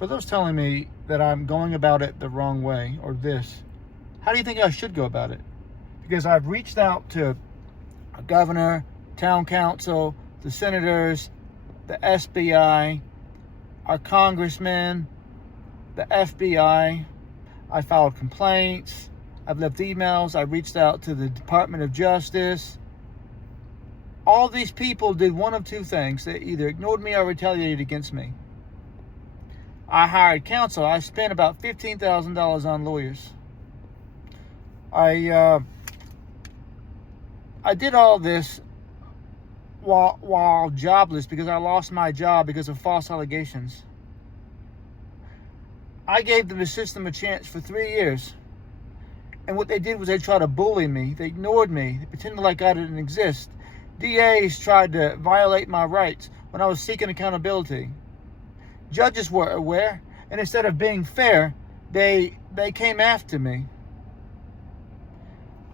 For those telling me that I'm going about it the wrong way or this, how do you think I should go about it? Because I've reached out to a governor, town council, the senators, the SBI, our congressmen, the FBI. I filed complaints. I've left emails. I reached out to the Department of Justice. All these people did one of two things. They either ignored me or retaliated against me. I hired counsel. I spent about $15,000 on lawyers. I did all this while jobless because I lost my job because of false allegations. I gave the system a chance for 3 years. And what they did was they tried to bully me. They ignored me. They pretended like I didn't exist. DAs tried to violate my rights when I was seeking accountability. Judges were aware, and instead of being fair, they came after me.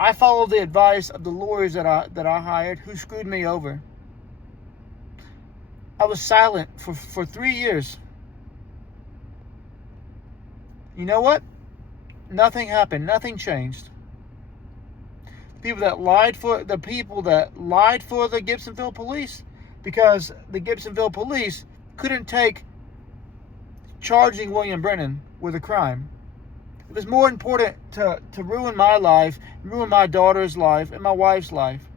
I followed the advice of the lawyers that I hired who screwed me over. I was silent for 3 years. You know what? Nothing happened. Nothing changed. The people that lied for the Gibsonville police, because the Gibsonville police couldn't take charging William Brennan with a crime. It was more important to ruin my life, ruin my daughter's life, and my wife's life.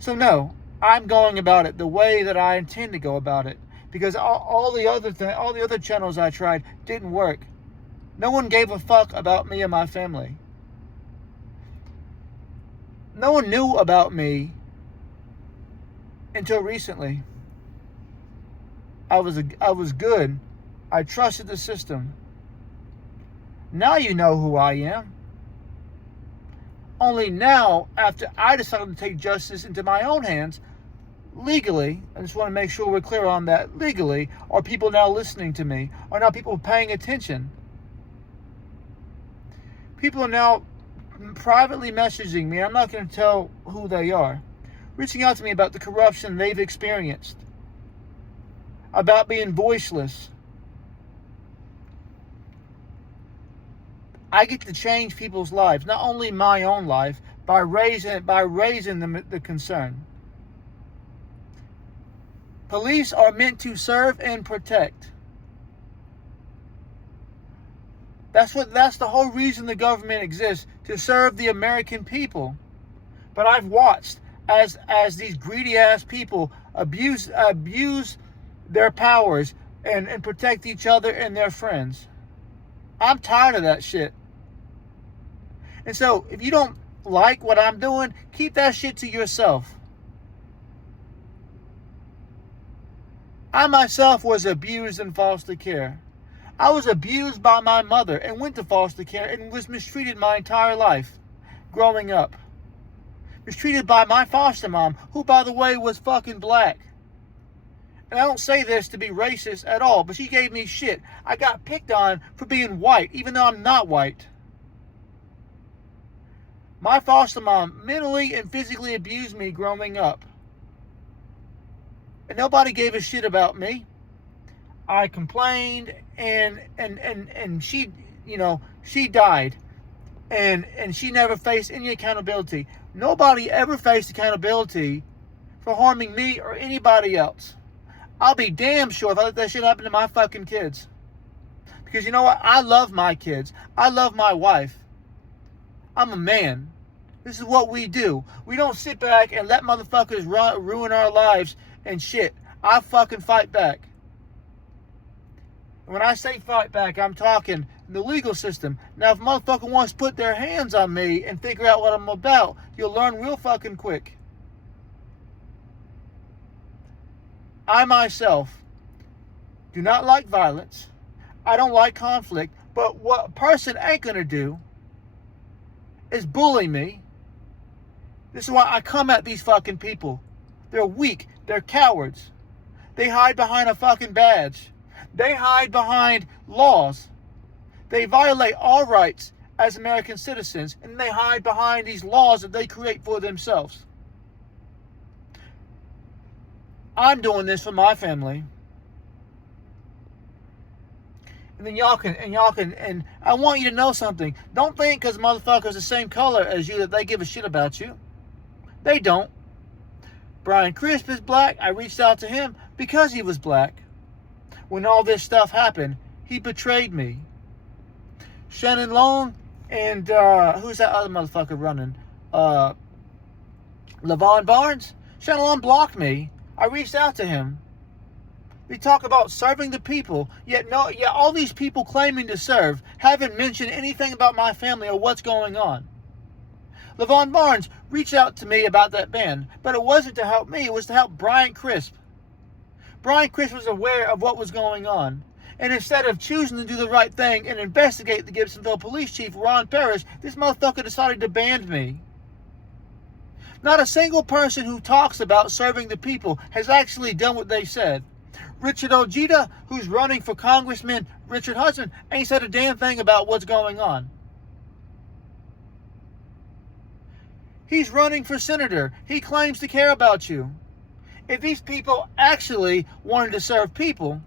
So no, I'm going about it the way that I intend to go about it, because all the other channels I tried didn't work. No one gave a fuck about me and my family. No one knew about me until recently. I was good. I trusted the system. Now you know who I am. Only now, after I decided to take justice into my own hands, legally, I just want to make sure we're clear on that, legally, are people now listening to me? Are now people paying attention? People are now privately messaging me. I'm not going to tell who they are. Reaching out to me about the corruption they've experienced. About being voiceless. I get to change people's lives, not only my own life, by raising them the concern. Police are meant to serve and protect. That's the whole reason the government exists, to serve the American people. But I've watched as these greedy ass people abuse their powers and protect each other and their friends. I'm tired of that shit. And so, if you don't like what I'm doing, keep that shit to yourself. I myself was abused in foster care. I was abused by my mother and went to foster care and was mistreated my entire life growing up. Mistreated by my foster mom, who, by the way, was fucking black. And I don't say this to be racist at all, but she gave me shit. I got picked on for being white, even though I'm not white. My foster mom mentally and physically abused me growing up. And nobody gave a shit about me. I complained and she, she died. And she never faced any accountability. Nobody ever faced accountability for harming me or anybody else. I'll be damn sure if I let that shit happen to my fucking kids. Because you know what? I love my kids. I love my wife. I'm a man. This is what we do. We don't sit back and let motherfuckers ruin our lives and shit. I fucking fight back. And when I say fight back, I'm talking the legal system. Now, if a motherfucker wants to put their hands on me and figure out what I'm about, you'll learn real fucking quick. I myself do not like violence. I don't like conflict. But what a person ain't going to do is bully me. This is why I come at these fucking people. They're weak. They're cowards. They hide behind a fucking badge. They hide behind laws. They violate our rights as American citizens, and they hide behind these laws that they create for themselves. I'm doing this for my family. And then y'all can, and I want you to know something. Don't think because motherfuckers the same color as you that they give a shit about you. They don't. Brian Crisp is black. I reached out to him because he was black. When all this stuff happened, he betrayed me. Shannon Long and who's that other motherfucker running? LaVon Barnes? Shannon Long blocked me. I reached out to him. We talk about serving the people, yet all these people claiming to serve haven't mentioned anything about my family or what's going on. LaVon Barnes reached out to me about that ban, but it wasn't to help me, it was to help Brian Crisp. Brian Crisp was aware of what was going on, and instead of choosing to do the right thing and investigate the Gibsonville Police Chief, Ron Parrish, this motherfucker decided to ban me. Not a single person who talks about serving the people has actually done what they said. Richard Ojeda, who's running for Congressman Richard Hudson, ain't said a damn thing about what's going on. He's running for senator. He claims to care about you. If these people actually wanted to serve people,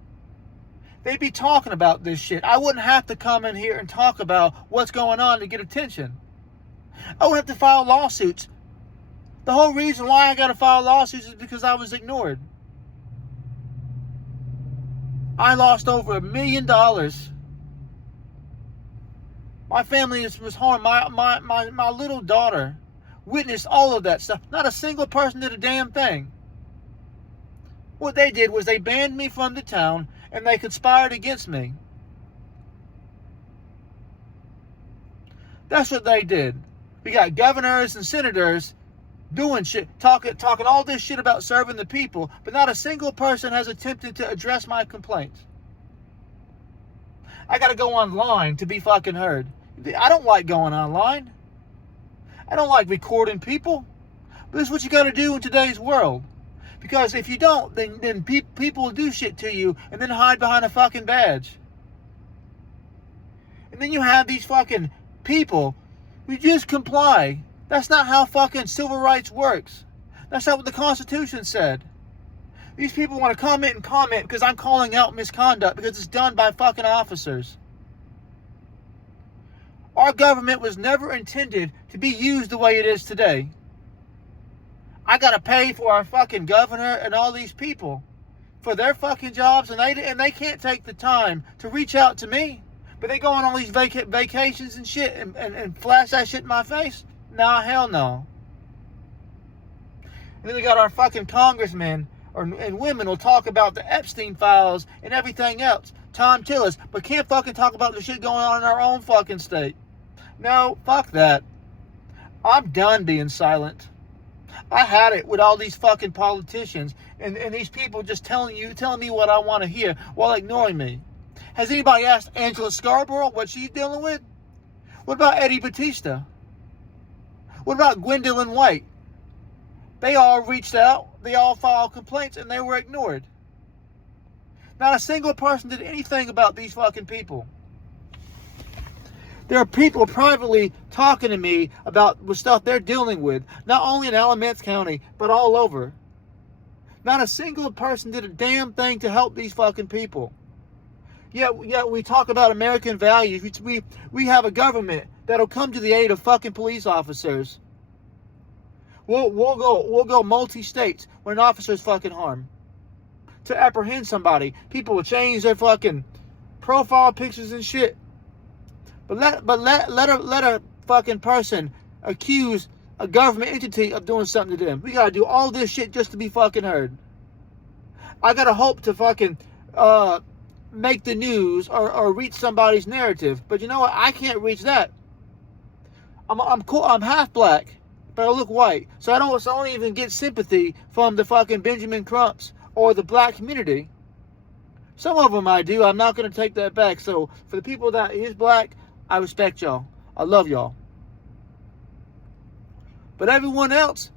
they'd be talking about this shit. I wouldn't have to come in here and talk about what's going on to get attention. I would have to file lawsuits. The whole reason why I got to file lawsuits is because I was ignored. I lost over $1 million. My family was harmed. My little daughter witnessed all of that stuff. Not a single person did a damn thing. What they did was they banned me from the town and they conspired against me. That's what they did. We got governors and senators doing shit, talking all this shit about serving the people, but not a single person has attempted to address my complaints. I gotta go online to be fucking heard. I don't like going online. I don't like recording people. But this is what you gotta do in today's world. Because if you don't, then people will do shit to you and then hide behind a fucking badge. And then you have these fucking people who just comply. That's not how fucking civil rights works. That's not what the Constitution said. These people want to comment because I'm calling out misconduct because it's done by fucking officers. Our government was never intended to be used the way it is today. I gotta pay for our fucking governor and all these people for their fucking jobs, and they can't take the time to reach out to me. But they go on all these vacations and shit and flash that shit in my face. Nah, hell no. And then we got our fucking congressmen and women will talk about the Epstein files and everything else. Tom Tillis, but can't fucking talk about the shit going on in our own fucking state. No, fuck that. I'm done being silent. I had it with all these fucking politicians and these people just telling me what I want to hear while ignoring me. Has anybody asked Angela Scarborough what she's dealing with? What about Eddie Batista? What about Gwendolyn White? They all reached out, they all filed complaints, and they were ignored. Not a single person did anything about these fucking people. There are people privately talking to me about the stuff they're dealing with, not only in Alamance County, but all over. Not a single person did a damn thing to help these fucking people. Yet we talk about American values. We have a government that'll come to the aid of fucking police officers. We'll go multi-states when an officer's fucking harmed to apprehend somebody. People will change their fucking profile pictures and shit. But let a fucking person accuse a government entity of doing something to them. We gotta do all this shit just to be fucking heard. I gotta hope to fucking make the news or reach somebody's narrative. But you know what? I can't reach that. I'm cool. I'm half black, but I look white, so I don't even get sympathy from the fucking Benjamin Crumps or the black community. Some of them I do. I'm not gonna take that back. So for the people that is black, I respect y'all. I love y'all. But everyone else,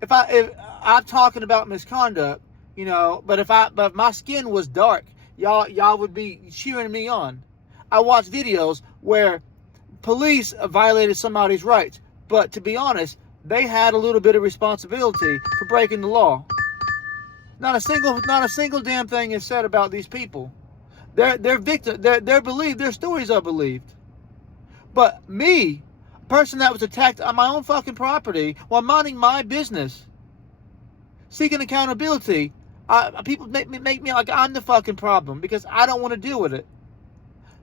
if I'm talking about misconduct, you know, but if my skin was dark, y'all would be cheering me on. I watch videos where police violated somebody's rights, but to be honest, they had a little bit of responsibility for breaking the law. Not a single damn thing is said about these people. They're victims. They're believed. Their stories are believed. But me, a person that was attacked on my own fucking property while minding my business, seeking accountability, people make me like I'm the fucking problem because I don't want to deal with it.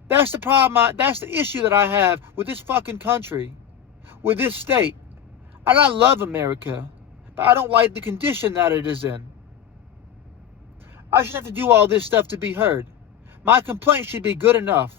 That's the problem. That's the issue that I have with this fucking country, with this state. And I love America, but I don't like the condition that it is in. I shouldn't have to do all this stuff to be heard. My complaint should be good enough.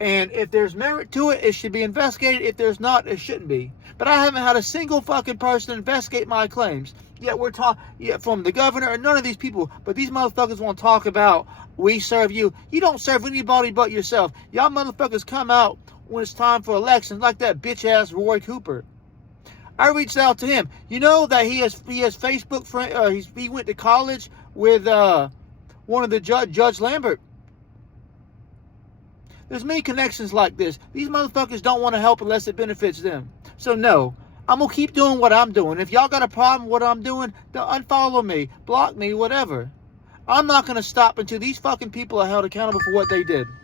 And if there's merit to it, it should be investigated. If there's not, it shouldn't be. But I haven't had a single fucking person investigate my claims. Yet we're talking, from the governor and none of these people. But these motherfuckers want to talk about, we serve you. You don't serve anybody but yourself. Y'all motherfuckers come out when it's time for elections like that bitch ass Roy Cooper. I reached out to him. You know that he has Facebook friend. He went to college with one of the Judge Lambert. There's many connections like this. These motherfuckers don't want to help unless it benefits them. So no, I'm going to keep doing what I'm doing. If y'all got a problem with what I'm doing, then unfollow me, block me, whatever. I'm not going to stop until these fucking people are held accountable for what they did.